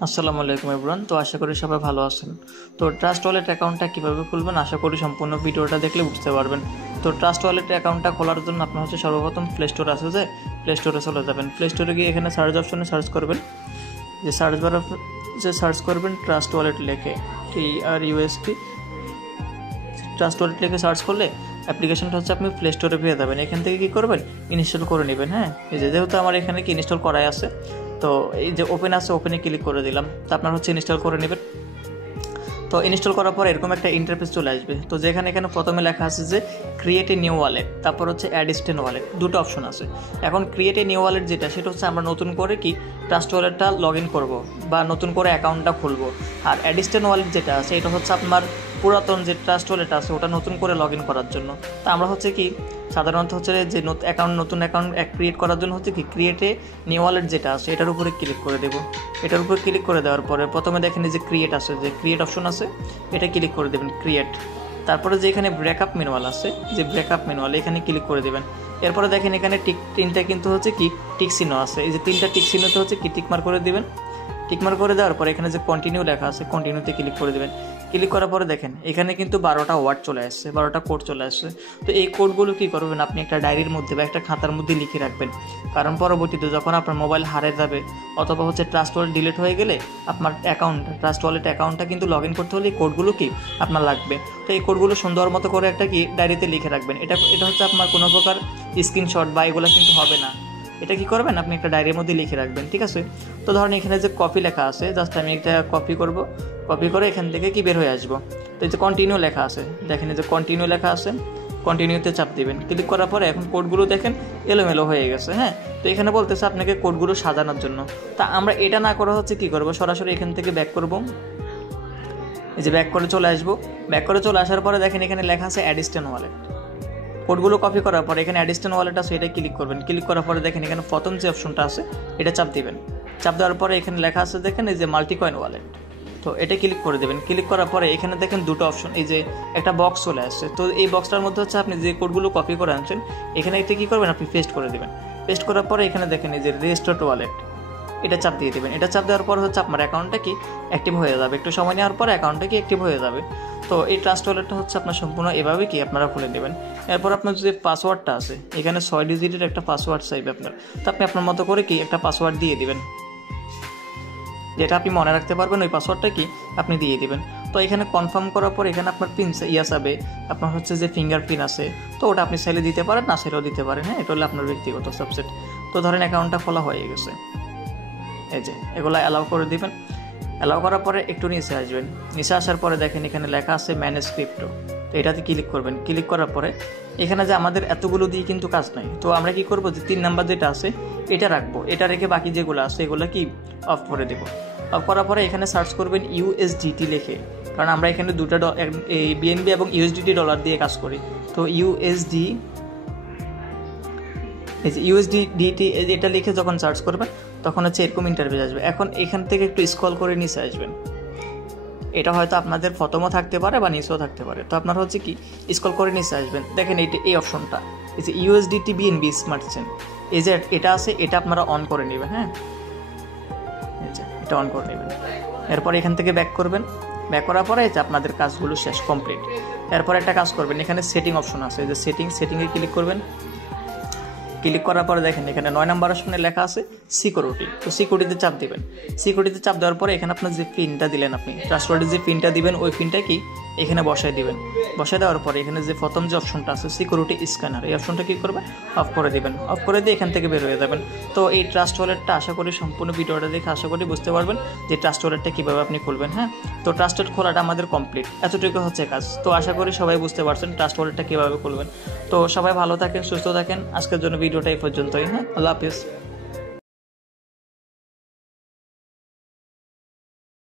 আসসালামু আলাইকুম এভরিওয়ান। তো আশা করি সবাই ভালো আছেন। তো ট্রাস্ট ওয়ালেট অ্যাকাউন্টটা কীভাবে খুলবেন আশা করি সম্পূর্ণ ভিডিওটা দেখলে বুঝতে পারবেন। তো ট্রাস্ট ওয়ালেট অ্যাকাউন্টটা খোলার জন্য আপনার সর্বপ্রথম প্লে স্টোর আছে, যে প্লে স্টোরে চলে যাবেন। প্লে স্টোরে গিয়ে এখানে সার্চ অপশনে সার্চ করবেন, যে সার্চ বার যে সার্চ করবেন ট্রাস্ট ওয়ালেট লেখে, TRUST ট্রাস্ট ওয়ালেট লিখে সার্চ করলে অ্যাপ্লিকেশনটা আপনি প্লে স্টোরে পেয়ে যাবেন। এখান থেকে কী করবেন, ইনস্টল করে নেবেন। হ্যাঁ, এই যেহেতু আমার এখানে কি ইনস্টল করাই আছে, তো এই যে ওপেন আছে, ওপেনে ক্লিক করে দিলাম। তো আপনার ইনস্টল করে নেবেন। তো ইনস্টল করার পর এরকম একটা ইন্টারফেস চলে আসবে। তো যেখানে এখানে প্রথমে লেখা আছে যে ক্রিয়েট এ নিউ ওয়ালেট, তারপর অ্যাডিস্টেন ওয়ালেট, দুটো অপশন আছে। এখন ক্রিয়েট এ নিউ ওয়ালেট যেটা, সেটা আমরা নতুন করে কি ট্রাস্ট ওয়ালেটটা লগ ইন করবো বা নতুন করে অ্যাকাউন্টটা খুলবো। আর অ্যাডিস্টেন ওয়ালেট যেটা আছে, এটা আপনার পুরাতন যে ট্রাস্ট ওয়ালেট আছে ওটা নতুন করে লগ ইন করার জন্য। তা আমরা কি সাধারণত যে নতুন অ্যাকাউন্ট ক্রিয়েট করার জন্য কি ক্রিয়েটে নিউ ওয়ালেট যেটা আছে এটার উপরে ক্লিক করে দেবো। এটার উপরে ক্লিক করে দেওয়ার পরে প্রথমে দেখেন যে ক্রিয়েট আছে, যে ক্রিয়েট অপশন আছে, এটা ক্লিক করে দেবেন ক্রিয়েট। তারপরে যে এখানে ব্রেকআপ ম্যানুয়াল আছে, যে ব্রেকআপ ম্যানুয়াল এখানে ক্লিক করে দেবেন। এরপরে দেখেন এখানে তিনটা কিন্তু কি টিক চিহ্ন আছে, এই যে তিনটা টিক চিহ্নতে কি টিকমার করে দেবেন। টিকমার করে দেওয়ার পরে এখানে যে কন্টিনিউ লেখা আছে, কন্টিনিউতে ক্লিক করে দেবেন। ক্লিক করার পরে দেখেন এখানে কিন্তু 12টা ওয়ার্ড চলে আসছে, 12টা কোড চলে আসছে। তো এই কোডগুলো কী করবেন, আপনি একটা ডায়েরির মধ্যে বা একটা খাতার মধ্যে লিখে রাখবেন। কারণ পরবর্তীতে যখন আপনার মোবাইল হারিয়ে যাবে অথবা ট্রাস্ট ওয়ালেট ডিলিট হয়ে গেলে আপনার ট্রাস্ট ওয়ালেট অ্যাকাউন্টটা কিন্তু লগ ইন করতে হলে এই কোডগুলো কি আপনার লাগবে। তো এই কোডগুলো সুন্দর মতো করে একটা কি ডায়েরিতে লিখে রাখবেন। এটা আপনার কোনো প্রকার স্ক্রিনশট বা এগুলো কিন্তু হবে না। এটা কি করবেন, আপনি একটা ডায়েরির মধ্যে লিখে রাখবেন, ঠিক আছে। তো ধরেন এখানে যে কপি লেখা আছে, জাস্ট আমি একটা কপি করব, কপি করে এখান থেকে কি বের হয়ে আসবো। তো এই যে কন্টিনিউ লেখা আছে, দেখেন এই যে কন্টিনিউ লেখা আছে, কন্টিনিউতে চাপ দিবেন। ক্লিক করার পরে এখন কোডগুলো দেখেন এলোমেলো হয়ে গেছে। হ্যাঁ, তো এখানে বলতেছে আপনাকে কোডগুলো সাজানোর জন্য। তা আমরা এটা না করা কি করব, সরাসরি এখান থেকে ব্যাক করব। এই যে ব্যাক করে চলে আসবো। ব্যাক করে চলে আসার পরে দেখেন এখানে লেখা আছে অ্যাডিস্টেন ওয়ালেট। কোডগুলো কপি করার পরে এখানে অ্যাডিস্টেন ওয়ালেট আছে, এটা ক্লিক করবেন। ক্লিক করার পরে দেখেন এখানে প্রথম যে অপশনটা আছে এটা চাপ দিবেন। চাপ দেওয়ার পরে এখানে লেখা আছে দেখেন এই যে মাল্টিকয়েন ওয়ালেট, তো এটা ক্লিক করে দেবেন। ক্লিক করার পরে এখানে দেখেন দুটো অপশন, এই যে একটা বক্স চলে আসছে। তো এই বক্সটার মধ্যে আপনি যে কোডগুলো কপি করে আনছেন এখানে এটা কী করবেন, আপনি পেস্ট করে দেবেন। পেস্ট করার পরে এখানে দেখেন এই যে রেজিস্টার্ড ওয়ালেট, এটা চাপ দিয়ে দেবেন। এটা চাপ দেওয়ার পর আপনার অ্যাকাউন্টটা কি অ্যাক্টিভ হয়ে যাবে। একটু সময় নেওয়ার পর অ্যাকাউন্টটা কি অ্যাক্টিভ হয়ে যাবে। তো এই ট্রাস্ট ওয়ালেটটা আপনার সম্পূর্ণ এভাবে কি আপনারা খুলে দেবেন। এরপর আপনার যে পাসওয়ার্ডটা আছে, এখানে 6 ডিজিটের একটা পাসওয়ার্ড চাইবে আপনার। তো আপনি আপনার মতো করে কি একটা পাসওয়ার্ড দিয়ে দিবেন, যেটা আপনি মনে রাখতে পারবেন, ওই পাসওয়ার্ডটা কি আপনি দিয়ে দিবেন। তো এখানে কনফার্ম করার পর এখানে আপনার পিন যাবে, আপনার যে ফিঙ্গারপ্রিন্ট আছে, তো ওটা আপনি চাইলে দিতে পারেন, না চাইলেও দিতে পারেন। হ্যাঁ, এটা হলো আপনার ব্যক্তিগত সাবসেট। তো ধরেন অ্যাকাউন্টটা খোলা হয়ে গেছে, এই যে এগুলো অ্যালাউ করে দিবেন। অ্যালাউ করার পরে একটু নিচে আসবেন। নিচে আসার পরে দেখেন এখানে লেখা আছে ম্যানেজ ক্রিপ্টো, তো এটাতে ক্লিক করবেন। ক্লিক করার পরে এখানে যে আমাদের এতগুলো দিয়ে কিন্তু কাজ নাই। তো আমরা কি করবো, যে 3 নাম্বার যেটা আছে এটা রাখবো, এটা রেখে বাকি যেগুলো আছে এগুলো কি অফ করে দেবো। অফ করার পরে এখানে সার্চ করবেন USDT লিখে, কারণ আমরা এখানে দুটো BNB এবং USDT ডলার দিয়ে কাজ করি। তো USDT এটা লিখে যখন সার্চ করবেন তখন এরকম ইন্টারভিউ আসবে। এখন এখান থেকে একটু স্ক্রল করে নিচে আসবেন। এটা হয়তো আপনাদের প্রথমও থাকতে পারে বা নিচেও থাকতে পারে। তো আপনার কি স্ক্রল করে নিচে আসবেন, দেখেন এই অপশনটা, এই যে USDT BNB স্মার্ট চেইন, এই যে এটা আছে, এটা আপনারা অন করে নেবেন। হ্যাঁ, এটা অন করে নেবেন। এরপর এখান থেকে ব্যাক করবেন। ব্যাক করার পরে আপনাদের কাজগুলো শেষ, কমপ্লিট। এরপর একটা কাজ করবেন, এখানে সেটিং অপশন আছে, যে সেটিংয়ে ক্লিক করবেন। ক্লিক করার পরে দেখেন এখানে 9 নম্বর অপশনে লেখা আছে সিকিউরিটি। তো সিকিউরিটিতে চাপ দিবেন। সিকিউরিটিতে চাপ দেওয়ার পরে এখানে আপনার যে পিনটা দিলেন, আপনি ট্রাস্ট ওয়ালেটে যে পিনটা দিবেন ওই পিনটা কি এখানে বসায় দিবেন। বসায় দেওয়ার পরে এখানে যে প্রথম যে অপশনটা আছে সিকিউরিটি স্ক্যানার, এই অপশনটা কী করবেন, অফ করে দিবেন। অফ করে দিয়ে এখান থেকে বের হয়ে যাবেন। তো এই ট্রাস্ট ওয়ালেটটা আশা করি সম্পূর্ণ ভিডিওটা দেখে আশা করি বুঝতে পারবেন যে ট্রাস্ট ওয়ালেটটা কীভাবে আপনি খুলবেন। হ্যাঁ, তো ট্রাস্ট ওয়ালেট খোলাটা আমাদের কমপ্লিট, এতটুকু কাজ। তো আশা করি সবাই বুঝতে পারছেন ট্রাস্ট ওয়ালেটটা কীভাবে খুলবেন। তো সবাই ভালো থাকেন, সুস্থ থাকেন। আজকের জন্য ভিডিওটা এই পর্যন্তই। হ্যাঁ, আল্লাহ হাফিজ।